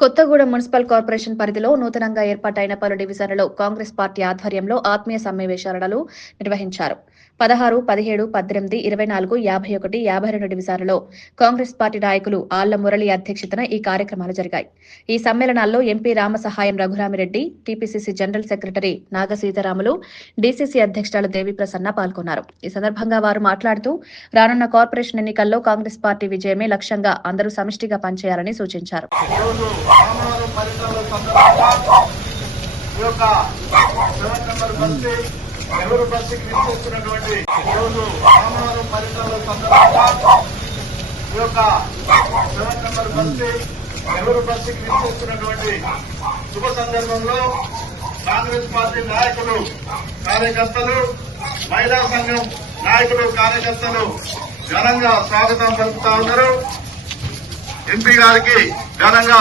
Kothagudem municipal corporation పరిధిలో నూతనంగా ఏర్పాటైన పలు డివిజన్లలో కాంగ్రెస్ పార్టీ ఆధ్వర్యంలో ఆత్మీయ సమావేశాలను నిర్వహించారు. 16, 17, 18, 24, 51, 52 డివిజన్లలో కాంగ్రెస్ పార్టీ నాయకులు ఆళ్ల మురళి అధ్యక్షతన ఈ కార్యక్రమాలు జరిగాయి. ఈ సమ్మేళనాల్లో MP Ramasahayam Raghuramireddy, TPCC general secretary Nagasitaramulu, DCC అధ్యక్షురాలు దేవిప్రసన్న పాల్గొన్నారు. ఈ సందర్భంగా వారు మాట్లాడుతూ రానున్న కార్పొరేషన్ ఎన్నికల్లో కాంగ్రెస్ పార్టీ విజయమే లక్ష్యంగా అందరూ సమిష్టిగా పనిచేయాలని సూచించారు. ఎవరు బస్సుకి విచ్చేస్తున్నటువంటి ఈరోజు రామవరం పరిసరాల సందర్భంగా ఈ యొక్క 7 నంబర్ బస్సు ఎవరు బస్సుకి విచ్చేస్తున్నటువంటి శుభ సందర్భంలో కాంగ్రెస్ పార్టీ నాయకులు, కార్యకర్తలు, మహిళా సంఘం నాయకులు, కార్యకర్తలు ఘనంగా స్వాగతం పలుకుతా ఉన్నారు. ఎంపీ గారికి ఘనంగా